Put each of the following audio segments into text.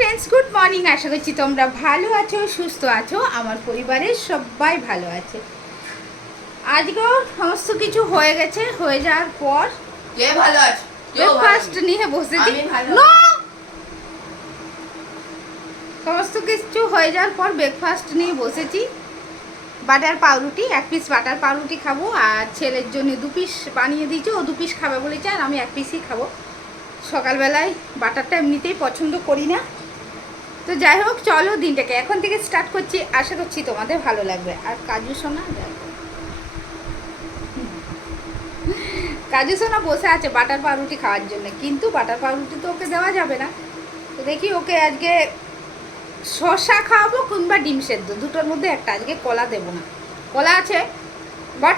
Friends, good morning. আশা করছি তোমরা ভালো আছো, সুস্থ আছো। আমার পরিবারের সবাই ভালো আছে। আজকেও সমস্ত কিছু হয়ে গেছে। হয়ে যাওয়ার পর কে ভালো আছে? ব্রেকফাস্ট নিয়ে বসেছি। সমস্ত কিছু হয়ে যাওয়ার পর ব্রেকফাস্ট নিয়ে বসেছি। বাটার পাউরুটি, 1 পিস বাটার পাউরুটি খাবো। আর ছেলের জন্য 2 পিস বানিয়ে দিয়েছি। ও 2 পিস খাবে বলেছে, আর আমি 1 পিসই খাবো। সকালবেলায় বাটারটা এমনিতেই পছন্দ করি না। তো যাই হোক, চলো দিনটাকে এখন থেকে স্টার্ট করছি। আশা করছি তোমাদের ভালো লাগবে। আর কাজু সোনা বসে আছে বাটার পাউরুটি খাওয়ার জন্য, কিন্তু বাটার পাউরুটি তো ওকে দেওয়া যাবে না। তো দেখি ওকে আজকে শসা খাওয়াবো কিংবা ডিম সেদ্ধ, দুটোর মধ্যে একটা। আজকে কলা দেবো না, কলা আছে বাট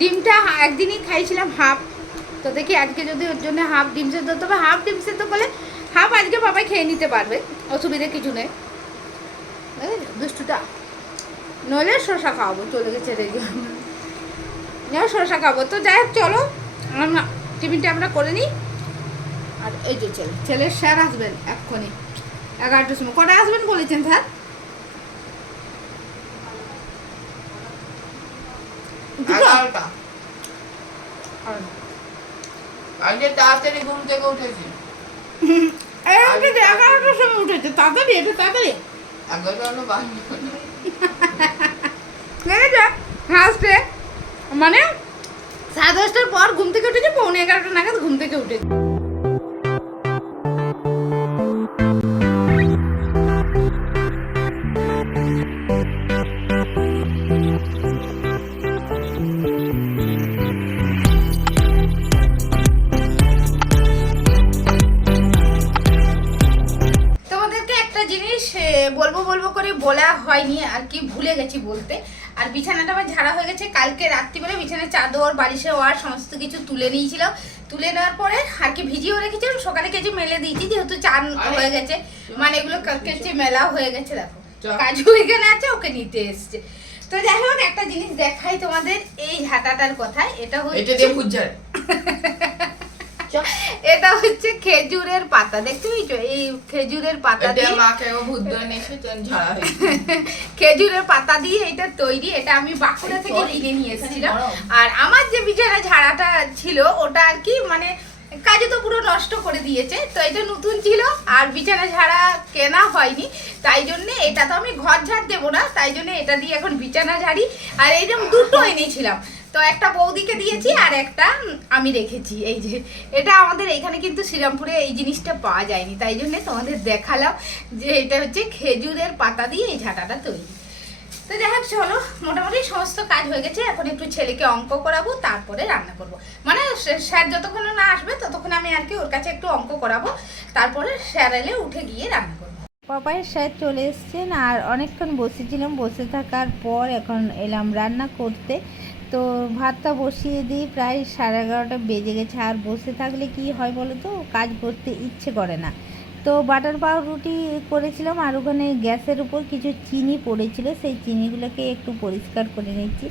ডিমটা একদিনই খাইছিলাম হাফ। তো দেখি আজকে যদি ওর জন্য হাফ ডিম সেদ্ধ, তবে হাফ ডিম সেদ্ধ করলে হাফ আজকে বাবাই খেয়ে নিতে পারবে, অসুবিধা কিছু নেই। দুষ্টুটা নইলে শসা খাওয়াবো, চলে গেছে রেগে। শসা খাবো। তো যাই হোক, চলো টিফিনটা আমরা করে নিই। আর এই যে ছেলের স্যার আসবেন এক্ষুনি 11টার সময়। কটায় আসবেন বলেছেন স্যার? আজকে তাড়াতাড়ি ঘুম থেকে উঠেছি। 11টার সময় উঠেছে, তাড়াতাড়ি। এটা তাড়াতাড়ি 11টা বাজে হাসতে, মানে 10:30টার পর ঘুম থেকে উঠেছে, 11:45 নাগাদ ঘুম থেকে উঠেছে। বলবো করে বলা হয়নি আর কি, ভুলে গেছি বলতে। আর বিছানাটা আমার ঝাড়া হয়ে গেছে। কালকে রাত্রিবেলা বিছানার চাদর, বালিশের ওয়ার সমস্ত কিছু তুলে নিয়েছিলাম। তুলে নেওয়ার পরে আর কি ভিজিয়েও রেখেছিলাম, সকালে কেচে মেলে দিয়েছি, যেহেতু চান হয়ে গেছে। মানে এগুলো কেচে মেলা হয়ে গেছে। দেখো কাজু এখানে আছে, ওকে নিতে এসছে। তো যাই হোক, একটা জিনিস দেখাই তোমাদের, এই ঝাঁটাটার কথা। এটা হচ্ছে এটা হচ্ছে খেজুরের পাতা, দেখতে পেয়েছো? এই খেজুরের পাতা দিয়ে খেজুরের পাতা দিয়ে এটা তৈরি। এটা আমি বাঁকুড়া থেকে কিনে নিয়ে এসেছিলাম। আর আমার যে বিছানা ঝাড়াটা ছিল ওটা আর কি, মানে কাজে তো পুরো নষ্ট করে দিয়েছে। তো এটা নতুন ছিল, আর বিছানা ঝাড়া কেনা হয়নি, তাই জন্য এটা তো আমি ঘর ঝাড় দেবো না, তাই জন্য এটা দিয়ে এখন বিছানা ঝাড়ি। আর এইরকম দুটো এনেছিলাম, তো একটা বৌদিকে দিয়েছি আর একটা আমি রেখেছি। এই যে এটা আমাদের এইখানে কিন্তু শ্রীরামপুরে এই জিনিসটা পাওয়া যায়নি, তাই জন্য তোমাদের দেখালাম যে এটা হচ্ছে খেজুরের পাতা দিয়ে এই ঝাঁটাটা তৈরি। তো যাই হোক, চলো মোটামুটি সমস্ত কাজ হয়ে গেছে। এখন একটু ছেলেকে অঙ্ক করাবো, তারপরে রান্না করব। মানে স্যার যতক্ষণ না আসবে ততক্ষণ আমি আর কি ওর কাছে একটু অঙ্ক করাবো, তারপরে স্যার এলে উঠে গিয়ে রান্না করবো। পাপায়ের স্যার চলে এসছেন, আর অনেকক্ষণ বসেছিলাম। বসে থাকার পর এখন এলাম রান্না করতে। তো ভাতটা বসিয়ে দিই, প্রায় 11:30 বেজে গেছে। আর বসে থাকলে কি হয় বলো তো, কাজ করতে ইচ্ছে করে না। তো বাটার পাউরুটি করেছিলাম, আর ওখানে গ্যাসের উপর কিছু চিনি পড়েছিল, সেই চিনিগুলোকে একটু পরিষ্কার করে নিচ্ছি।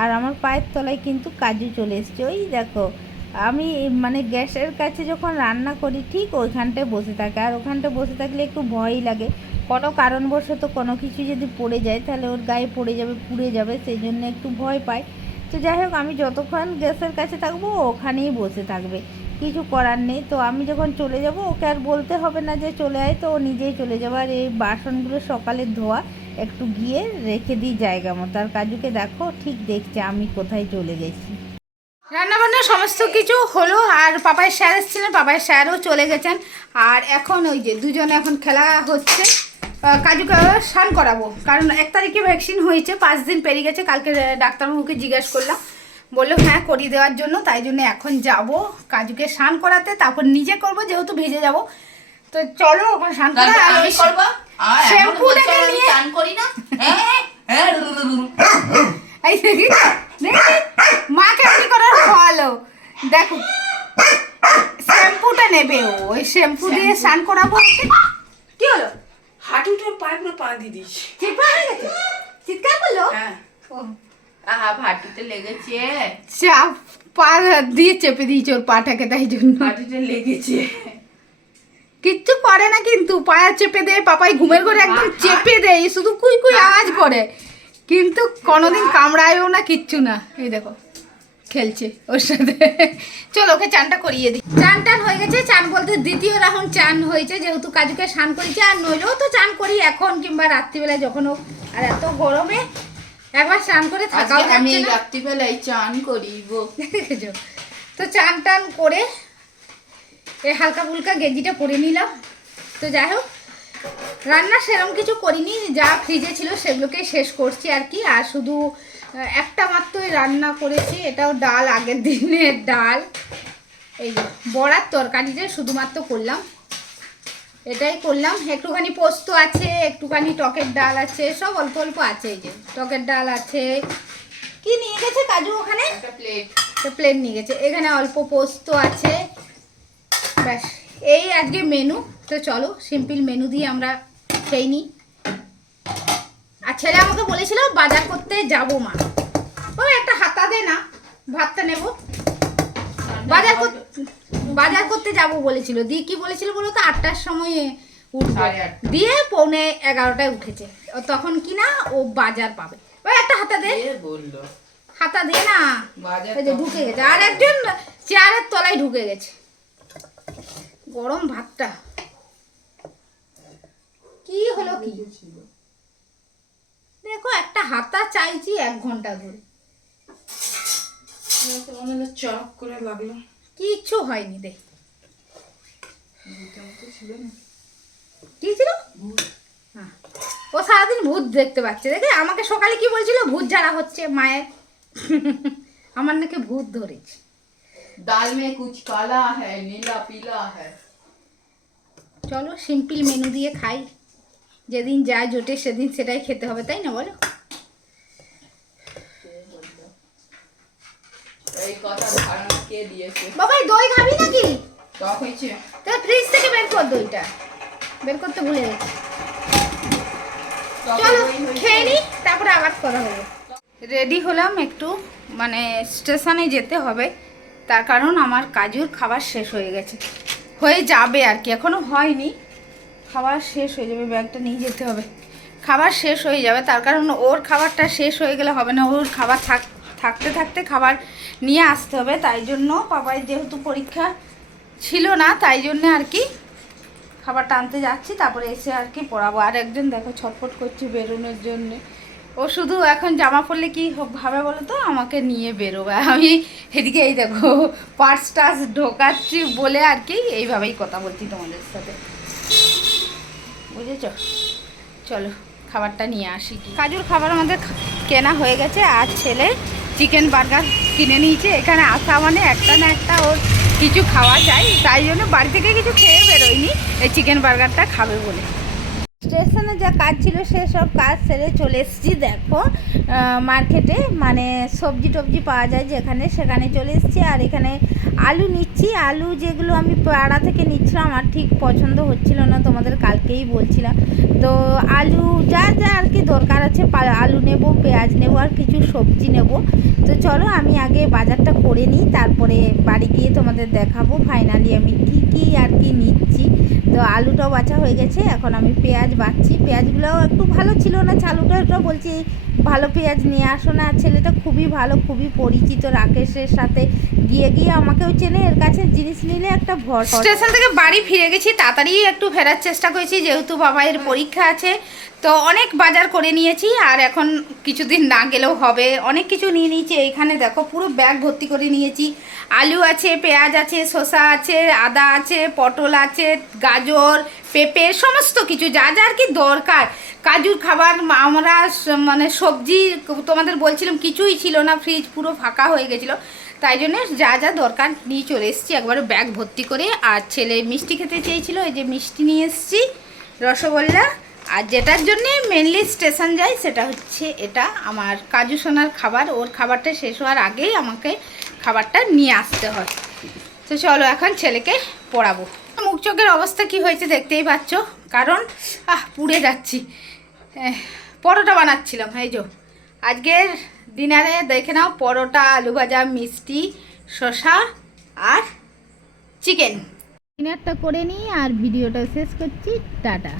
আর আমার পায়ের তলায় কিন্তু কাজু চলে এসছে। ওই দেখো, আমি মানে গ্যাসের কাছে যখন রান্না করি ঠিক ওইখানটায় বসে থাকে। আর ওখানটায় বসে থাকলে একটু ভয়ই লাগে, কোনো কারণবশত কোনো কিছু যদি পড়ে যায় তাহলে ওর গায়ে পড়ে যাবে, পুড়ে যাবে, সেই জন্য একটু ভয় পাই। তো যাই হোক, আমি যতক্ষণ গ্যাসের কাছে থাকবো ওখানেই বসে থাকবে, কিছু করার নেই। তো আমি যখন চলে যাব ওকে আর বলতে হবে না যে চলে আয়, তো ও নিজেই চলে যাবে। আর এই বাসনগুলো সকালে ধোয়া, একটু গিয়ে রেখে দিই জায়গা মতো। আর কাজুকে দেখো ঠিক দেখছে আমি কোথায় চলে গেছি। রান্নাবান্না সমস্ত কিছু হলো, আর পাপায়ের স্যার এসেছিলেন, পাপায়ের স্যারও চলে গেছেন। আর এখন ওই যে দুজনে এখন খেলা হচ্ছে। কাজুকে স্নান করাবো, কারণ 1 তারিখে ভ্যাকসিন হয়েছে, 5 দিন পেরিয়ে গেছে। কালকে ডাক্তারবাবুকে জিজ্ঞেস করলাম, বললো হ্যাঁ করিয়ে দেওয়ার জন্য। তাই জন্য এখন যাব কাজুকে স্নান করাতে, তারপর নিজে করব, যেহেতু ভিজে যাব। তো চলো ওখানে স্নান করা। আমি করব, শ্যাম্পুটাকে নিয়ে স্নান করি না। এই দেখি মা কেমনি করার ভালো, দেখো শ্যাম্পুটা নেবে, ওই শ্যাম্পু দিয়ে স্নান করাবো। কি হলো? হাঁটুটা পায়ে পুরো পা দিয়ে দিস। চিৎকার হয়ে গেছে? চিৎকার করলো? হ্যাঁ। আহা, হাঁটুতে লেগেছে। চাপ পা দিয়ে চেপে দিয়েছে ওর পাটাকে, তাই জন্য হাঁটুতে লেগেছে। কিচ্ছু করে না, কিন্তু পায়া চেপে দেয়, পাপাই ঘুমের ঘরে একদম চেপে দেয়, শুধু কুই কুই আওয়াজ করে, কিন্তু কোনোদিন কামড়ায়ও না, কিচ্ছু না। এই দেখো খেলছে ওর সাথে। চলো ওকে চানটা করিয়ে দিই। চান টান হয়ে গেছে, চান বলতে দ্বিতীয় রাউন্ড চান হয়েছে, যেহেতু কাজুকে স্নান করেছে। আর নইলেও তো চান করি এখন কিংবা রাত্রিবেলায় যখন হোক। আর এত গরমে একবার স্নান করে থাকাও আমি যাচ্ছে না। রাত্রিবেলায় চান করিব। দেখেছো? তো চান টান করে এই হালকা ফুলকা গেঞ্জিটা পরে নিলাম। তো যাই হোক, রান্না সেরকম কিছু করিনি, যা ফ্রিজে ছিল সেগুলোকে শেষ করছি আর কি। আর শুধু একটা মাত্রই রান্না করেছি, এটাও ডাল, আগের দিনের ডাল। এই যে বড়ার তরকারিটা শুধুমাত্র করলাম, এটাই করলাম। একটুখানি পোস্ত আছে, একটুখানি টকের ডাল আছে, সব অল্প অল্প আছে। এই যে টকের ডাল আছে। কি নিয়ে গেছে কাজু ওখানে? একটা প্লেট। একটা প্লেট নিয়ে গেছে। এখানে অল্প পোস্ত আছে, ব্যাস এই আজকে মেনু। তো চলো সিম্পল মেনু দিয়ে আমরা খেয়ে নিই। আর ছেলে আমাকে বলেছিল বাজার করতে যাবো মা, ও একটা হাতা দে না, ভাতটা নেব। বাজার করতে যাব বলেছিল, দিয়ে কি বলেছিল বলো তো, 8টার সময় উঠবো, দিয়ে 11:45 উঠেছে। তখন কি না ও বাজার পাবে। ওই একটা হাতা দে, বললো হাতা দে না। এই যে ঢুকে গেছে, আর একজন চেয়ারের তলায় ঢুকে গেছে। গরম ভাতটা কি হলো কি দেখো, একটা হাতা চাইছি 1 ঘন্টা ধরে, চক করে লাগলো। কিচ্ছু হয়নি। দেখ কি ছিল, হ্যাঁ, ও সারাদিন ভূত দেখতে পাচ্ছে। দেখে আমাকে সকালে কি বলছিল, ভূত ঝাড়া হচ্ছে মায়ের। আমার নাকি ভূত ধরেছে। दाल में कुछ काला है, नीला पीला है। চলো সিম্পল মেনু দিয়ে খাই, যেদিন যা জোটে সেদিন সেটাই খেতে হবে, তাই না বলো? এই কথা ধারণা কে দিয়েছে? বাবাই দই খাবি নাকি? টক হয়েছে? তো ফ্রিজ থেকে বের কর, দইটা বের করতে ভুলে গেছি। চলো খেয়ে নি, তারপরে আবার কথা হবে। রেডি হলাম, একটু মানে স্টেশনে যেতে হবে, তার কারণ আমার কাজুর খাবার শেষ হয়ে গেছে, হয়ে যাবে আর কি, এখনো হয়নি। খাবার শেষ হয়ে যাবে, ব্যাগটা নিয়ে যেতে হবে। খাবার শেষ হয়ে যাবে, তার কারণ ওর খাবারটা শেষ হয়ে গেলে হবে না, ওর খাবার থাকতে থাকতে খাবার নিয়ে আসতে হবে। তাই জন্য বাবাই যেহেতু পরীক্ষা ছিল না, তাই জন্য আর কি খাবারটা আনতে যাচ্ছি, তারপরে এসে আর কি পড়াবো। আর একজন দেখো ছটফট করছে বেরোনোর জন্যে। ও শুধু এখন জামা পরলে কি ভাবে বলো তো, আমাকে নিয়ে বেরোবে। আমি এদিকে এই দেখো পার্স টার্স ঢোকাচ্ছি বলে আর কি এইভাবেই কথা বলছি তোমাদের সাথে, বুঝেছ? চলো খাবারটা নিয়ে আসি। কাজুর খাবার আমাদের কেনা হয়ে গেছে, আর ছেলে চিকেন বার্গার কিনে নিয়েছে। এখানে আসা মানে একটা না একটা ওর কিছু খাওয়া চাই, তাই জন্য বাড়ি থেকে কিছু খেয়ে বেরোয়নি, এই চিকেন বার্গারটা খাবে বলে। স্টেশনে যা কাজ ছিল সেসব কাজ সেরে চলে এসেছি। দেখো মার্কেটে মানে সবজি টবজি পাওয়া যায় যেখানে, সেখানে চলে এসেছি। আর এখানে আলু নিচ্ছি। আলু যেগুলো আমি পাড়া থেকে নিচ্ছিলাম আমার ঠিক পছন্দ হচ্ছিল না, তোমাদের কালকেই বলছিলাম। তো আলু যা যা আর কি দরকার আছে, আলু নেব, পেঁয়াজ নেব, আর কিছু সবজি নেব। তো চলো আমি আগে বাজারটা করে নিই, তারপরে বাড়ি গিয়ে তোমাদের দেখাবো ফাইনালি আমি কি আর কি নিচ্ছি। তো আলুটাও বাছা হয়ে গেছে, এখন আমি পেঁয়াজ বাছছি। পেঁয়াজগুলোও একটু ভালো ছিল না, চালুটা বলছি ভালো পেঁয়াজ নিয়ে আসো না। আর ছেলেটা খুবই ভালো, খুবই পরিচিত, রাকেশের সাথে গিয়ে আমাকেও চেনে, এর কাছে জিনিস নিলে একটা ভর। স্টেশন থেকে বাড়ি ফিরে গেছি, তাড়াতাড়ি একটু ফেরার চেষ্টা করেছি যেহেতু বাবাইয়ের পরীক্ষা আছে। তো অনেক বাজার করে নিয়েছি, আর এখন কিছুদিন না গেলেও হবে, অনেক কিছু নিয়ে নিয়েছি। এইখানে দেখো পুরো ব্যাগ ভর্তি করে নিয়েছি। আলু আছে, পেঁয়াজ আছে, শসা আছে, আদা আছে, পটল আছে, গাজর, পেঁপে, সমস্ত কিছু যা যা আর কি দরকার। কাজুর খাবার আমরা মানে সবজি তোমাদের বলছিলাম কিছুই ছিল না, ফ্রিজ পুরো ফাঁকা হয়ে গেছিলো, তাই জন্য যা যা দরকার নিয়ে চলে এসেছি একবারে ব্যাগ ভর্তি করে। আর ছেলে মিষ্টি খেতে চেয়েছিল, এই যে মিষ্টি নিয়ে এসেছি, রসগোল্লা। আর যেটার জন্যে মেনলি স্টেশন যাই সেটা হচ্ছে এটা আমার কাজু সোনার খাবার, ওর খাবারটা শেষ হওয়ার আগেই আমাকে খাবারটা নিয়ে আসতে হয়। তো চলো এখন ছেলেকে পড়াবো। মুখ চোখের অবস্থা কি হয়েছে দেখতেই পাচ্ছ, কারণ পুড়ে যাচ্ছি। পরোটা বানাচ্ছিলাম, এই যে আজকের ডিনারে দেখে নাও, পরোটা, আলু ভাজা, মিষ্টি, শসা আর চিকেন। ডিনারটা করে নিই আর ভিডিওটা শেষ করছি। টাটা।